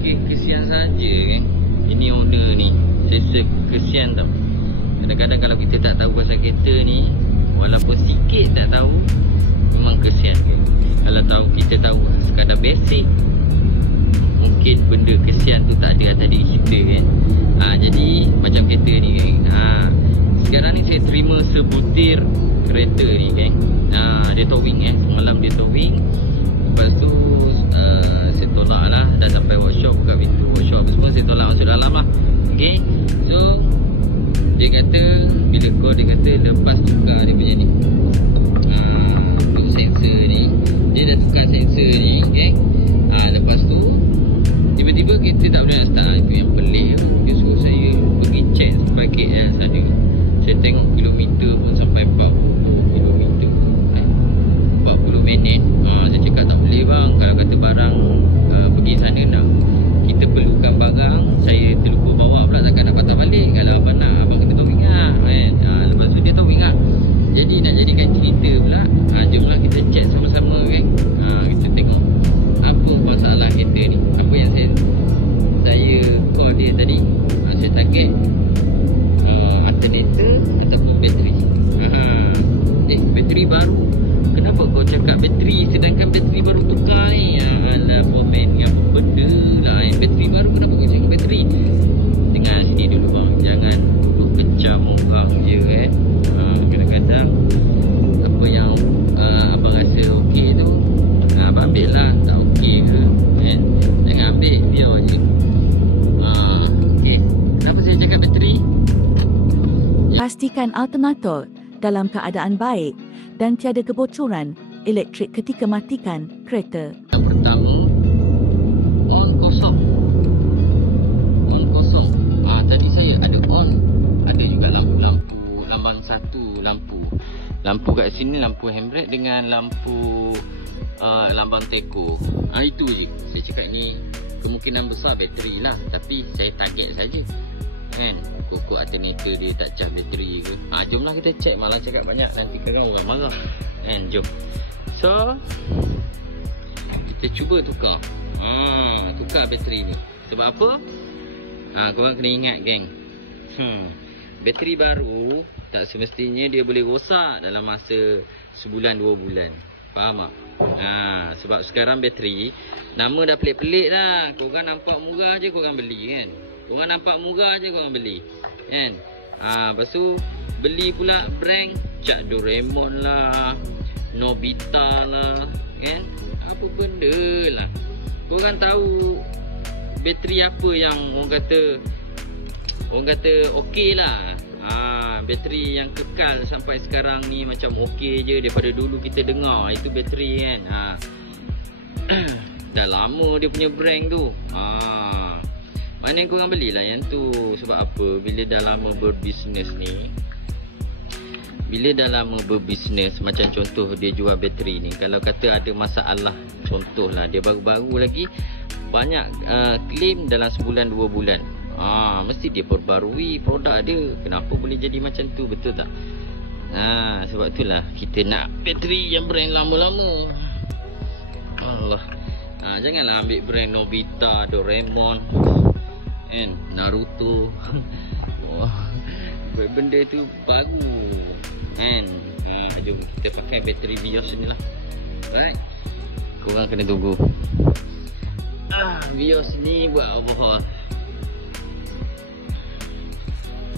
Okey, kesian saja kan. Ini owner ni, saya kesian tau. Kadang-kadang kalau kita tak tahu pasal kereta ni, walaupun sikit tak tahu, memang kesian. Kalau tahu, kita tahu sekadar basic, mungkin benda kesian tu tak ada atas diri kita kan. Jadi macam kereta ni kan, sekarang ni saya terima sebutir kereta ni kan. Dia towing semalam dia towing. Lepas tu saya tolak lah. Dah sampai workshop, buka pintu workshop semua, saya tolak masuk dalam lah. Okay, so dia kata, bila call dia kata lepas tukar dia punya ni, untuk sensor ni, dia dah tukar sensor ni okay. Lepas tu tiba-tiba kita tak boleh start. Itu yang pelik. Dia suruh saya pergi check paket yang sana. Saya tengok kilometer pun sampai 40 kilometer, 40 minit. Saya cakap tak boleh bang, kalau kata barang pergi sana nak, kita perlukan barang, saya terlupa bawa pula, takkan nak patah balik. Kalau abang nak, abang kena towing lah kan. Lepas tu dia towing lah. Jadi nak jadikan cerita pula, jomlah kita check sama-sama kan. Kita tengok apa masalah kereta ni. Apa yang saya call dia tadi, saya target alternator ataupun bateri. Bateri baru. Kenapa kau cakap bateri sedangkan bateri baru tukar ni? Alah komen ni apa benda lah. Bateri baru, kenapa kau cakap bateri? Dengar sini dulu bang, jangan duduk kecam orang je kan. Kadang-kadang apa yang abang rasa okey tu, abang ambil lah. Tak okey ke kan, jangan ambil, biar je. Okey, kenapa saya cakap bateri? Pastikan alternator dalam keadaan baik dan tiada kebocoran elektrik ketika matikan kereta. Yang pertama, on kosong. On kosong. Tadi saya ada on, ada juga lampu-lampu, lambang satu lampu. Lampu kat sini, lampu handbrake dengan lampu lambang teko. Itu je. Saya cakap ni kemungkinan besar bateri lah, tapi saya target saja. Kan, pokok alternator dia tak cas bateri ke. Jomlah kita check, malah cakap banyak nanti kan orang marah kan. Jom. So kita cuba tukar. Tukar bateri ni. Sebab apa? Korang kena ingat geng, bateri baru tak semestinya dia boleh rosak dalam masa sebulan 2 bulan. Faham tak? Sebab sekarang bateri, nama dah pelik-pelik lah. Korang nampak murah je korang beli kan. Korang nampak murah je korang beli kan. Lepas tu beli pula brand Cak Doraemon lah, Nobita lah kan. Apa benda lah. Korang tahu bateri apa yang orang kata okey lah. Bateri yang kekal sampai sekarang ni macam okey je daripada dulu kita dengar. Itu bateri kan. Dah lama dia punya brand tu. Mana korang belilah yang tu. Sebab apa? Bila dah lama berbisnes ni, macam contoh dia jual bateri ni, kalau kata ada masalah, contohlah dia baru-baru lagi, banyak claim dalam sebulan 2 bulan, mesti dia perbarui produk dia. Kenapa boleh jadi macam tu? Betul tak? Sebab itulah kita nak bateri yang brand lama-lama. Allah, janganlah ambil brand Nobita, Doraemon and Naruto. Benda tu baru kan. Jom kita pakai bateri Vios ni lah. Right, korang kena tunggu. Vios ni buat apa?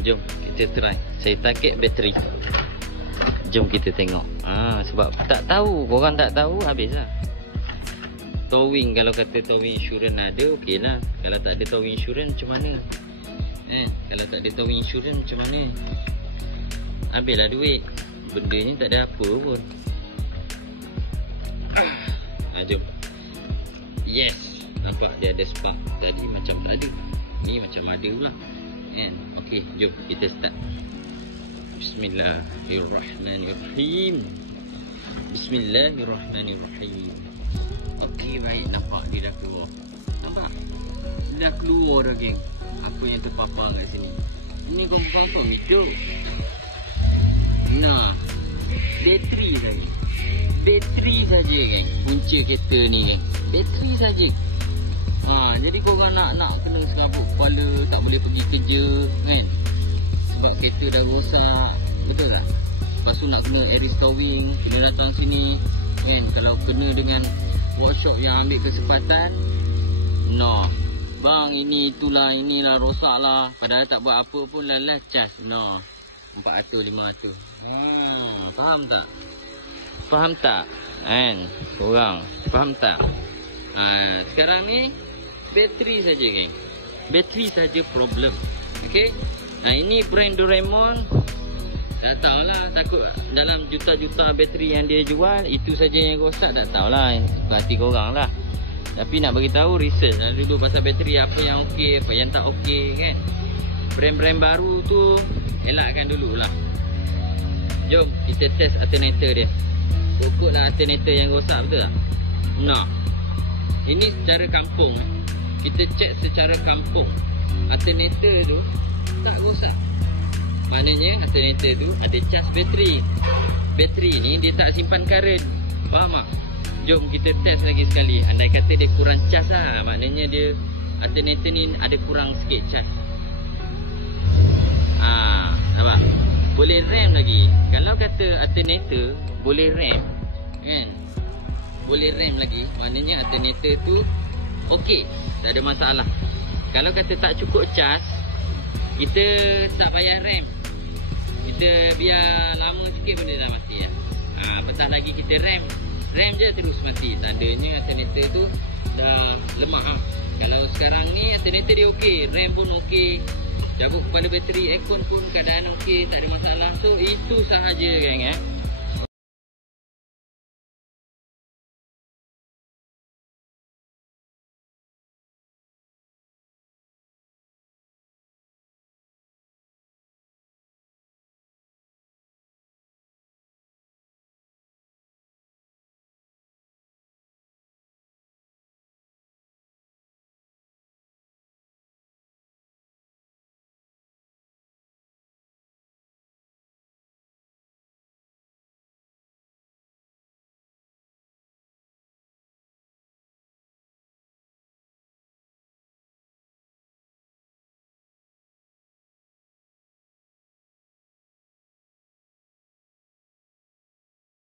Jom kita try. Saya target bateri. Jom kita tengok. Sebab tak tahu, korang tak tahu, habis lah. Towing, kalau kata towing insurance ada, okey lah. Kalau tak ada towing insurance macam mana? Kalau tak ada towing insurance macam mana? Habislah duit. Benda ni tak ada apa pun. Jom. Yes, nampak dia ada spark. Tadi macam tak ada, ni macam ada pula. Okey, jom kita start. Bismillahirrahmanirrahim. Bismillahirrahmanirrahim. Okey, baik. Nampak dia dah keluar. Nampak? Dia dah keluar dah geng. Apa yang terpapar kat sini. Ini confirm hidup. Nah, bateri saja. Bateri saja geng. Punca kereta ni geng. Bateri saja. Jadi korang nak kena serabut kepala, tak boleh pergi kerja kan, sebab kereta dah rosak. Betul tak? Lepas tu nak kena air restoring, kena datang sini kan. Kalau kena dengan workshop yang ambil kesempatan, no bang, inilah rosak lah, padahal tak buat apa pun, lalas cas, no 400, 500. Faham tak? Faham tak? Kan? Korang faham tak? Sekarang ni bateri saja geng. Bateri saja problem. Okay? Ini brand Doraemon. Tak tahulah, takut dalam juta-juta bateri yang dia jual, itu saja yang rosak, tak tahulah. Hati korang lah. Tapi nak bagi tahu, research lah dulu pasal bateri, apa yang okey, apa yang tak okey kan. Brand-brand baru tu elakkan dululah. Jom kita test alternator dia. Pokoklah alternator yang rosak, betul tak? Nah, ini secara kampung. Kita cek secara kampung, alternator tu tak rosak. Maknanya alternator tu ada cas bateri. Bateri ni dia tak simpan karen. Faham tak? Jom kita test lagi sekali. Andai kata dia kurang cas lah, maknanya dia alternator ni ada kurang sikit cas. Nampak? Boleh rem lagi. Kalau kata alternator boleh rem kan, boleh rem lagi, maknanya alternator tu okey, tak ada masalah. Kalau kata tak cukup cas, kita tak payah rem, kita biar lama sikit pun dia dah mati lah. Apatah lagi kita rem je terus mati, tandanya alternator tu dah lemah lah. Kalau sekarang ni alternator dia okey, rem pun okey, cabut kepala bateri, aircon pun keadaan okey, tak ada masalah. So itu sahaja geng